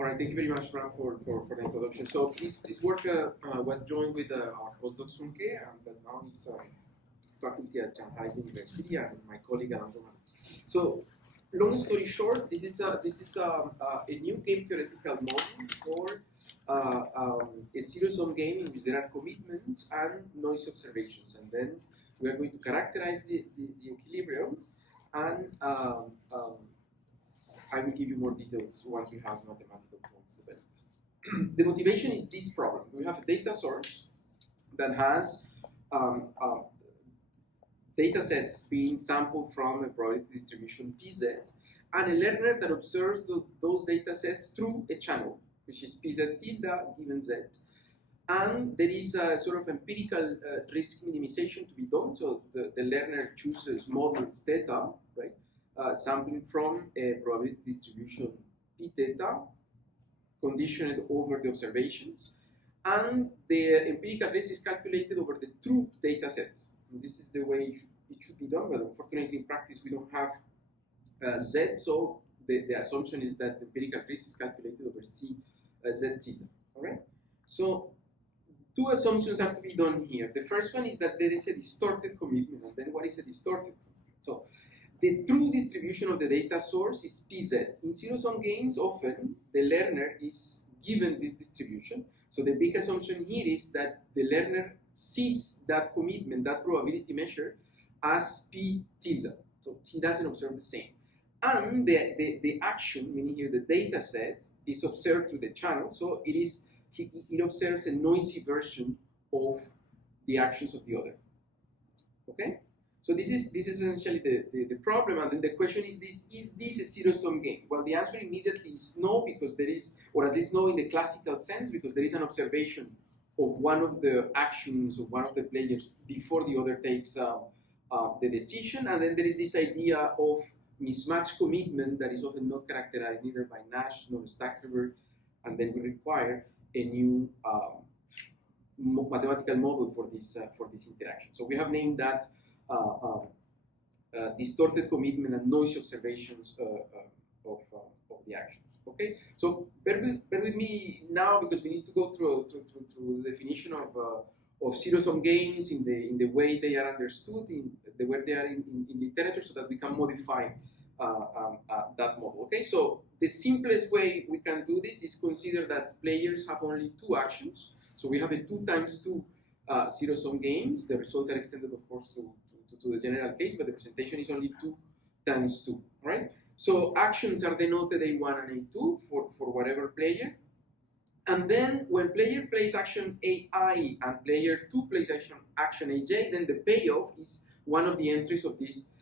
All right, thank you very much, Ram, for the introduction. So this work was joined with our postdoc Sunke, and now is faculty at Shanghai University, and my colleague Alan Roman. So, long story short, this is a new game theoretical model for a zero-sum game in which there are commitments and noise observations, and then we are going to characterize the equilibrium, and I will give you more details once we have mathematical points developed. The motivation is this problem. We have a data source that has data sets being sampled from a probability distribution PZ, and a learner that observes those data sets through a channel, which is PZ tilde given Z. And there is a sort of empirical risk minimization to be done. So the learner chooses models theta, right? Sampling from a probability distribution p theta, conditioned over the observations, and the empirical risk is calculated over the true data sets. And this is the way it should be done, but unfortunately in practice we don't have Z, so the assumption is that the empirical risk is calculated over C Z tilde. All right. So two assumptions have to be done here. The first one is that there is a distorted commitment, and then what is a distorted commitment? So the true distribution of the data source is PZ. In zero-sum games, often the learner is given this distribution. So the big assumption here is that the learner sees that commitment, that probability measure, as P tilde. So he doesn't observe the same. And the action, meaning here the data set, is observed through the channel. So it observes a noisy version of the actions of the other. Okay? So this is essentially the problem, and then the question is this a zero-sum game? Well, the answer immediately is no, because there is, or at least no in the classical sense, because there is an observation of one of the actions of one of the players before the other takes the decision, and then there is this idea of mismatch commitment that is often not characterized neither by Nash nor Stackelberg, and then we require a new mathematical model for this interaction. So we have named that distorted commitment and noise observations of the actions. Okay, so bear with me now, because we need to go through the definition of zero-sum games in the way they are understood, in the way they are in literature, so that we can modify that model. Okay, so the simplest way we can do this is consider that players have only two actions. So we have a 2 times 2 zero-sum games. The results are extended, of course, to the general case, but the presentation is only 2 times 2, right? So actions are denoted A1 and A2 for whatever player. And then when player plays action AI and player 2 plays action AJ, then the payoff is one of the entries of this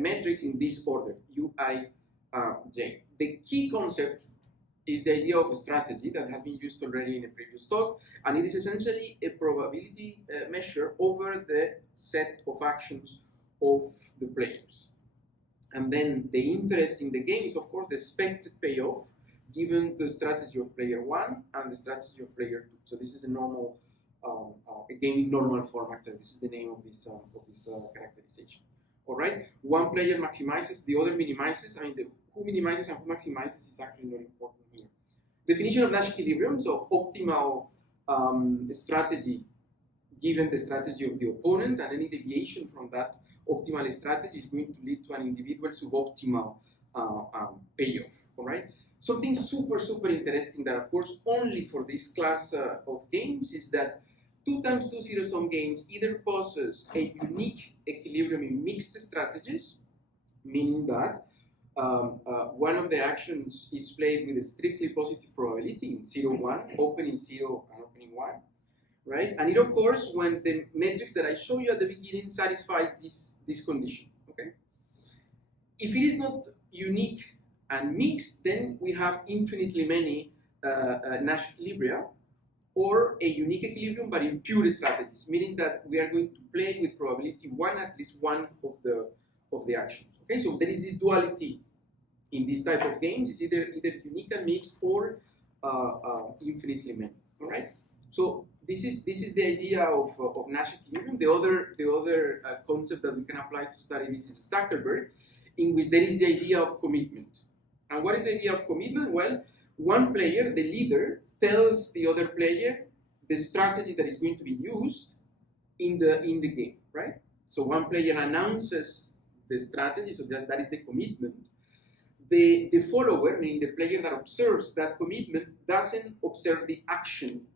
matrix in this order, UIJ. The key concept is the idea of a strategy that has been used already in a previous talk, and it is essentially a probability measure over the set of actions of the players. And then the interest in the game is, of course, the expected payoff given the strategy of player 1 and the strategy of player 2. So this is a normal, a game in normal format, and this is the name of this characterization. All right, one player maximizes, the other minimizes. I mean, who minimizes and who maximizes is actually not important here. Definition of Nash equilibrium, so optimal strategy given the strategy of the opponent, and any deviation from that optimal strategy is going to lead to an individual suboptimal payoff. All right. Something super interesting that occurs only for this class of games is that 2 times 2 zero-sum games either possess a unique equilibrium in mixed strategies, meaning that one of the actions is played with a strictly positive probability in 0, 1, opening 0 and opening 1, right? And it occurs when the matrix that I show you at the beginning satisfies this condition, okay? If it is not unique and mixed, then we have infinitely many Nash equilibria, or a unique equilibrium but in pure strategies, meaning that we are going to play with probability 1 at least one of the actions. Okay, so there is this duality in this type of games. It's either unique and mixed or infinitely many. All right. So this is the idea of Nash equilibrium. The other concept that we can apply to study this is Stackelberg, in which there is the idea of commitment. And what is the idea of commitment? Well, one player, the leader, tells the other player the strategy that is going to be used in the game, right? So one player announces the strategy, so that is the commitment. The follower, meaning the player that observes that commitment, doesn't observe the action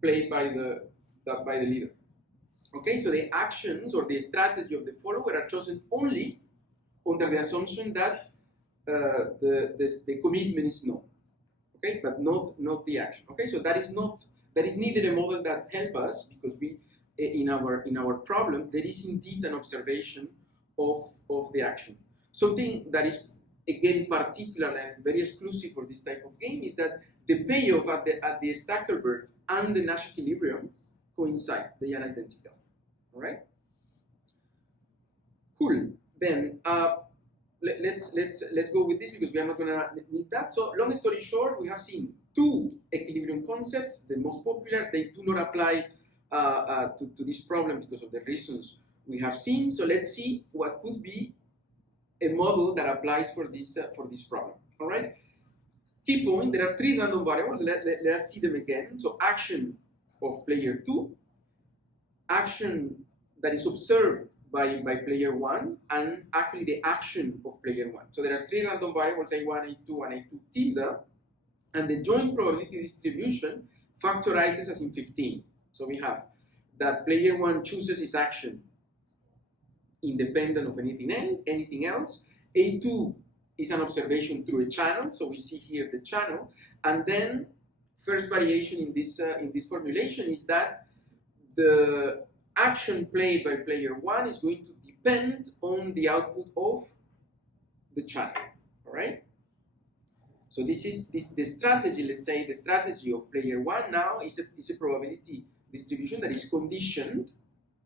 played by the leader. Okay, so the actions or the strategy of the follower are chosen only under the assumption that the commitment is known. Okay, but not the action. Okay, so that is neither a model that helps us, because we in our problem there is indeed an observation of the action. Something that is again particular and very exclusive for this type of game is that the payoff at the Stackelberg and the Nash equilibrium coincide; they are identical. All right. Cool. Then let's go with this, because we are not going to need that. So long story short, we have seen two equilibrium concepts. The most popular, they do not apply to this problem because of the reasons we have seen. So let's see what could be a model that applies for this problem. All right. Key point: there are three random variables. Let us see them again. So action of player 2, action that is observed by player 1, and actually the action of player 1. So there are three random variables, A1, A2, and A2 tilde, and the joint probability distribution factorizes as in 15. So we have that player 1 chooses his action independent of anything else. A2 is an observation through a channel, so we see here the channel, and then first variation in this formulation is that the action played by player 1 is going to depend on the output of the channel. All right. So this is the strategy. Let's say the strategy of player 1 now is a probability distribution that is conditioned,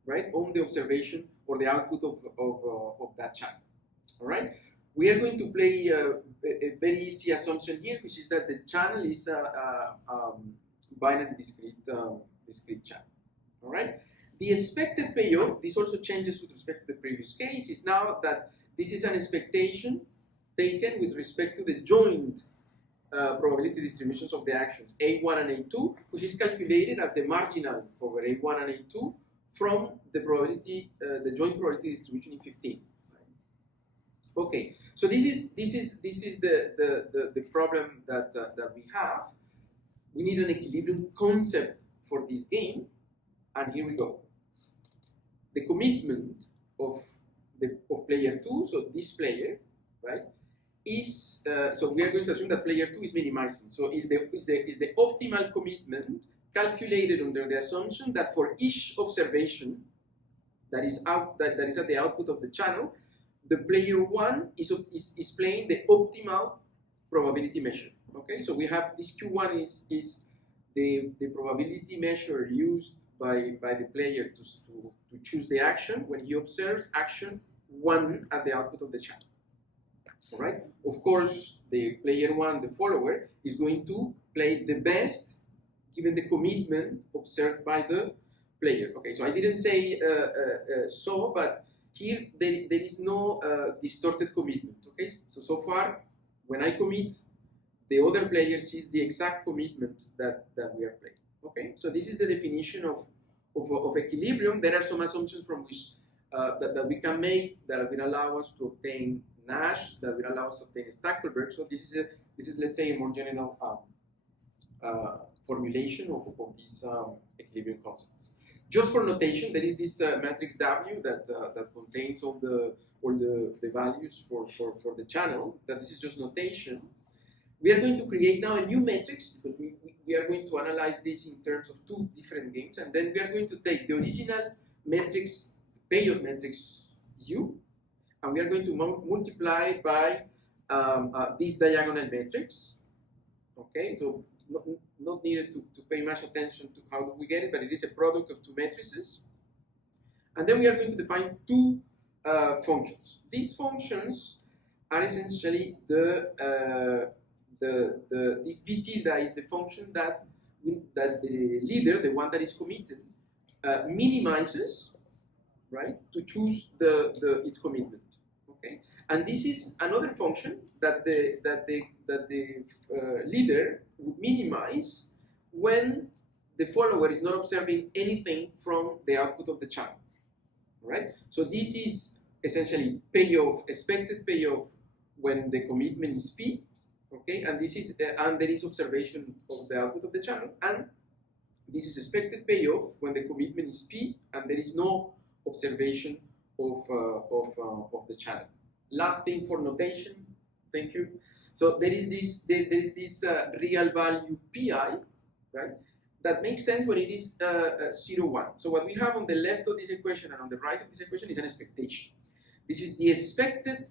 right, on the observation or the output of that channel. All right. We are going to play a very easy assumption here, which is that the channel is a binary discrete channel. All right. The expected payoff, this also changes with respect to the previous case, is now that this is an expectation taken with respect to the joint probability distributions of the actions A1 and A2, which is calculated as the marginal over A1 and A2 from the probability, the joint probability distribution in 15. Okay, so this is the problem that we have. We need an equilibrium concept for this game, and here we go. The commitment of player 2, so this player, right, is so we are going to assume that player 2 is minimizing. So is the optimal commitment calculated under the assumption that for each observation that is at the output of the channel, the player 1 is playing the optimal probability measure. Okay, so we have this Q1 is the probability measure used by the player to choose the action when he observes action 1 at the output of the channel. All right. Of course, the player 1, the follower, is going to play the best given the commitment observed by the player. Okay. So I didn't say but here there is no distorted commitment. Okay. So far, when I commit, the other player sees the exact commitment that we are playing. Okay, so this is the definition of equilibrium. There are some assumptions from which that we can make that will allow us to obtain Nash, that will allow us to obtain Stackelberg. So this is let's say a more general formulation of these equilibrium concepts. Just for notation, there is this matrix W that contains all the values for the channel. That this is just notation. We are going to create now a new matrix, because we are going to analyze this in terms of two different games, and then we are going to take the original matrix, payoff matrix U, and we are going to multiply by this diagonal matrix. Okay, so not needed to pay much attention to how do we get it, but it is a product of two matrices. And then we are going to define two functions. These functions are essentially this V tilde is the function that the leader, the one that is committed, minimizes, right, to choose its commitment. Okay, And this is another function that the leader would minimize when the follower is not observing anything from the output of the channel. Right? So this is essentially payoff, expected payoff when the commitment is P, okay? And this is and there is observation of the output of the channel, and this is expected payoff when the commitment is P and there is no observation of the channel. Last thing for notation, thank you. So there is this real value Pi, right? That makes sense when it is 0, 1. So what we have on the left of this equation and on the right of this equation is an expectation. This is the expected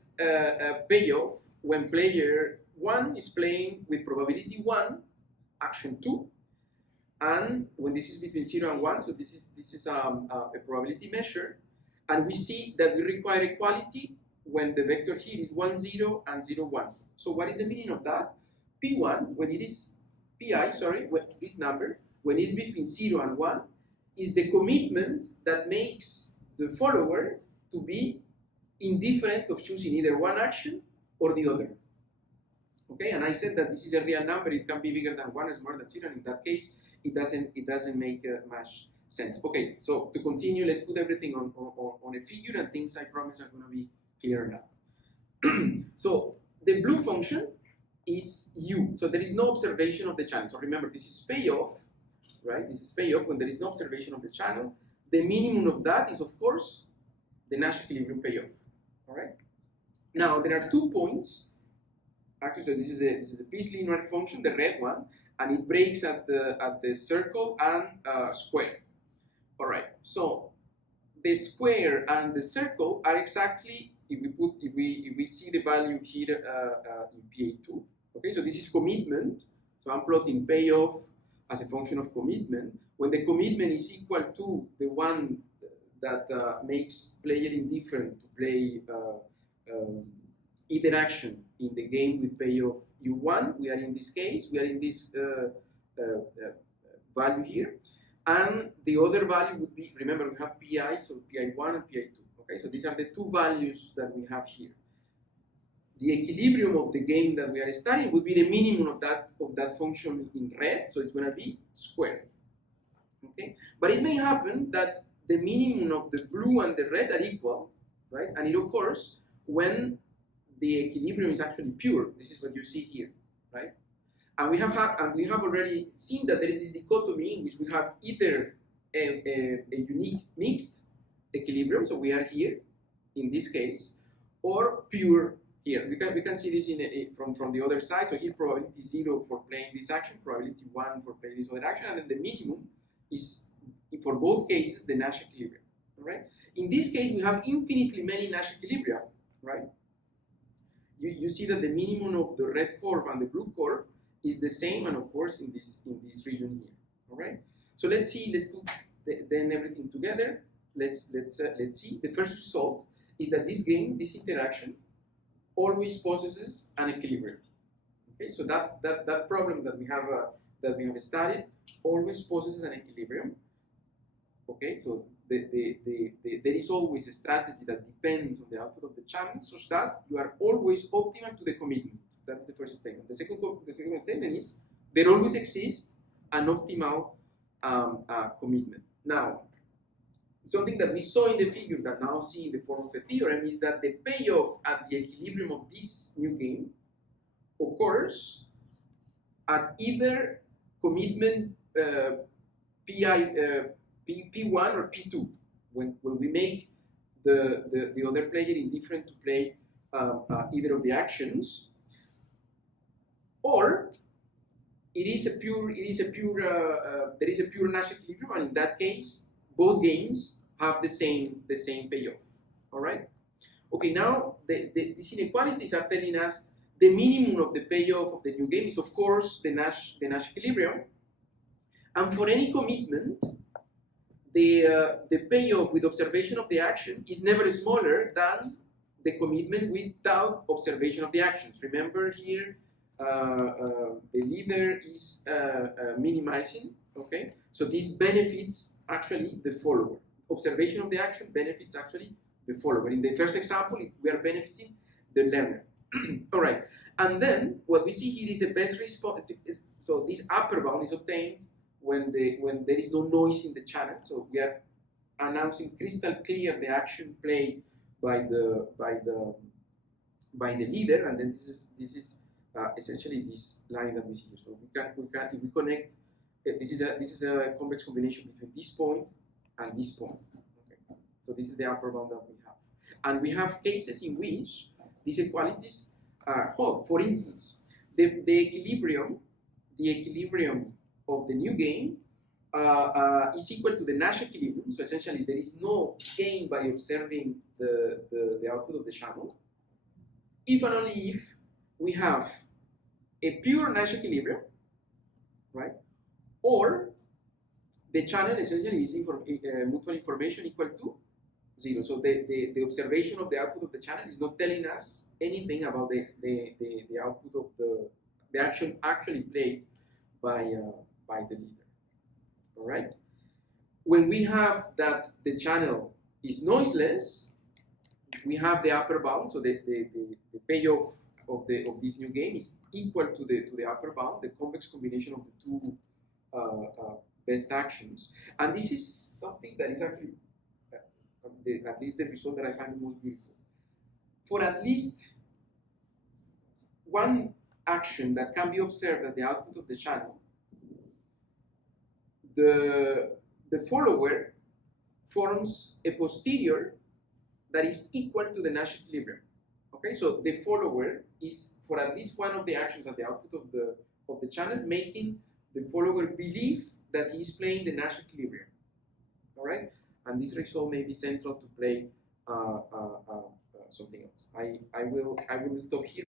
payoff when player 1 is playing with probability 1, action 2, and when this is between 0 and 1, so this is a probability measure, and we see that we require equality when the vector here is 1, 0 and 0, 1. So what is the meaning of that? P1, when it is Pi, sorry, when this number, when it's between 0 and 1, is the commitment that makes the follower to be indifferent of choosing either one action or the other. Okay, and I said that this is a real number, it can be bigger than 1 or smaller than 0, and in that case, it doesn't make much sense. Okay, so to continue, let's put everything on a figure, and things I promise are going to be clearer now. So the blue function is U, so there is no observation of the channel. So remember, this is payoff, right? This is payoff when there is no observation of the channel. The minimum of that is, of course, the Nash equilibrium payoff. All right. Now there are 2 points. Actually, so this is a piece linear function, the red one, and it breaks at the circle and square. All right. So the square and the circle are exactly, if we see the value here in PA2. Okay. So this is commitment. So I'm plotting payoff as a function of commitment. When the commitment is equal to the one that makes player indifferent to play either action in the game with payoff U1, we are in this case, we are in this value here, and the other value would be, remember we have Pi, so Pi1 and Pi2, okay, so these are the 2 values that we have here. The equilibrium of the game that we are studying would be the minimum of that function in red, so it's going to be squared, okay, but it may happen that the minimum of the blue and the red are equal, right? And it occurs when the equilibrium is actually pure. This is what you see here, right? And we have already seen that there is this dichotomy in which we have either a unique mixed equilibrium, so we are here in this case, or pure here. We can see this from the other side. So here probability 0 for playing this action, probability 1 for playing this other action, and then the minimum is, for both cases, the Nash equilibrium, right? In this case, we have infinitely many Nash equilibria, right? You see that the minimum of the red curve and the blue curve is the same, and of course in this region here, all right? So let's put then everything together. Let's see. The first result is that this game, this interaction, always possesses an equilibrium. Okay, so that problem that we have studied always possesses an equilibrium. Okay, so there is always a strategy that depends on the output of the channel, such that you are always optimal to the commitment. That is the first statement. The second statement is there always exists an optimal commitment. Now, something that we saw in the figure that now see in the form of a theorem is that the payoff at the equilibrium of this new game occurs at either commitment P1 or P2, when we make the other player indifferent to play either of the actions, or there is a pure Nash equilibrium, and in that case, both games have the same payoff. All right. Okay. Now these inequalities are telling us the minimum of the payoff of the new game is, of course, the Nash equilibrium, and for any commitment, the payoff with observation of the action is never smaller than the commitment without observation of the actions. Remember here, the leader is minimizing, okay? So this benefits actually the follower. Observation of the action benefits actually the follower. In the first example, we are benefiting the learner. All right, and then what we see here is the best response. So this upper bound is obtained when there is no noise in the channel. So we are announcing crystal clear the action played by the leader, and then this is essentially this line that we see here. So we can if we connect, this is a convex combination between this point and this point. Okay. So this is the upper bound that we have, and we have cases in which these equalities hold. For instance, the equilibrium of the new game is equal to the Nash equilibrium. So essentially, there is no gain by observing the output of the channel, if and only if we have a pure Nash equilibrium, right? Or the channel essentially is mutual information equal to 0. So the observation of the output of the channel is not telling us anything about the output of the action actually played by the leader. All right. When we have that the channel is noiseless, we have the upper bound. So the payoff of this new game is equal to the upper bound, the convex combination of the two best actions. And this is something that is actually at least the result that I find the most beautiful. For at least one action that can be observed at the output of the channel, the follower forms a posterior that is equal to the Nash equilibrium. Okay, so the follower is for at least one of the actions at the output of the channel, making the follower believe that he is playing the Nash equilibrium. All right, and this result may be central to play something else. I will stop here.